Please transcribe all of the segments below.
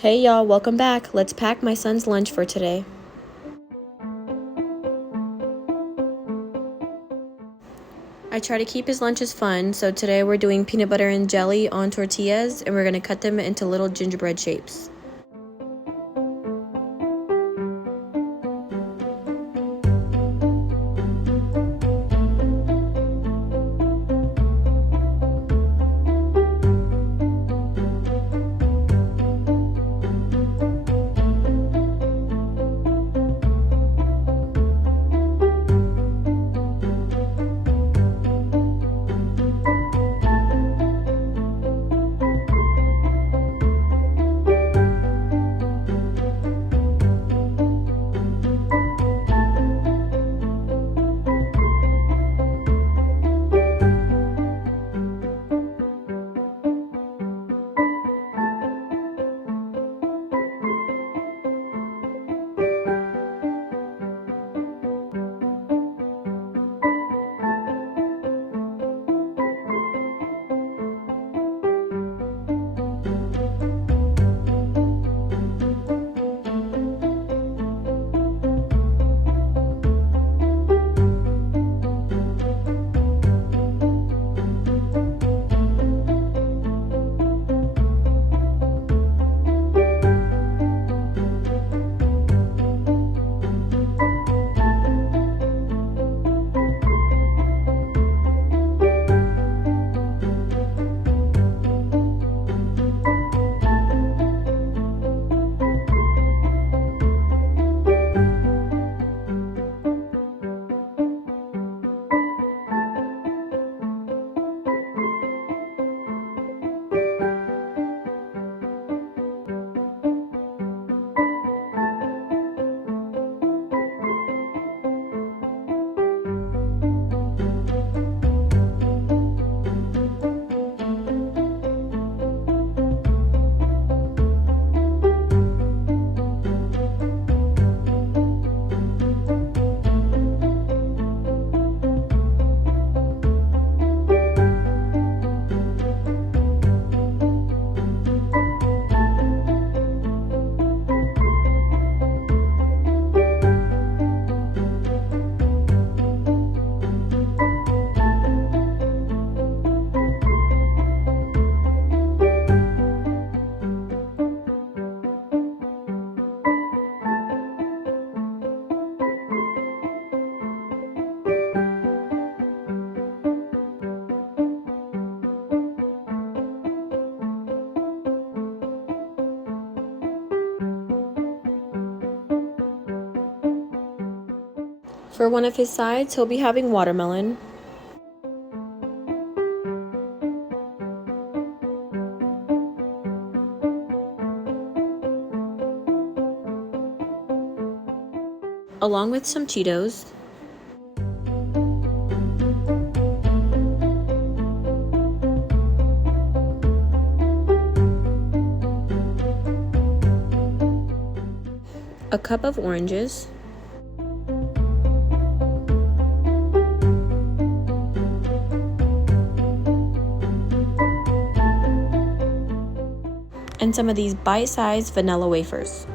Hey y'all, welcome back. Let's pack my son's lunch for today. I try to keep his lunches fun, so today we're doing peanut butter and jelly on tortillas, and we're going to cut them into little gingerbread shapes. For one of his sides, he'll be having watermelon. Along with some Cheetos. A cup of oranges. And some of these bite-sized vanilla wafers.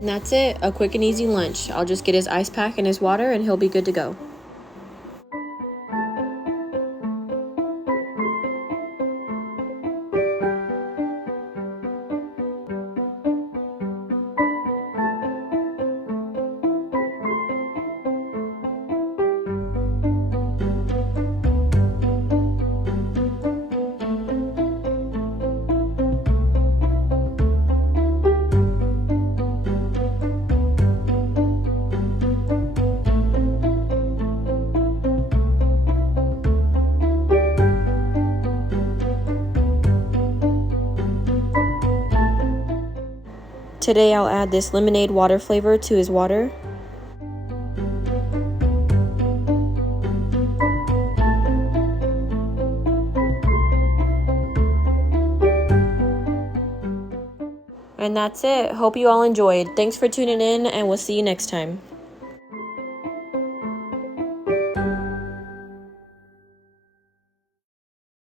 And that's it, a quick and easy lunch. I'll just get his ice pack and his water and he'll be good to go. Today I'll add this lemonade water flavor to his water. And that's it. Hope you all enjoyed. Thanks for tuning in, and we'll see you next time.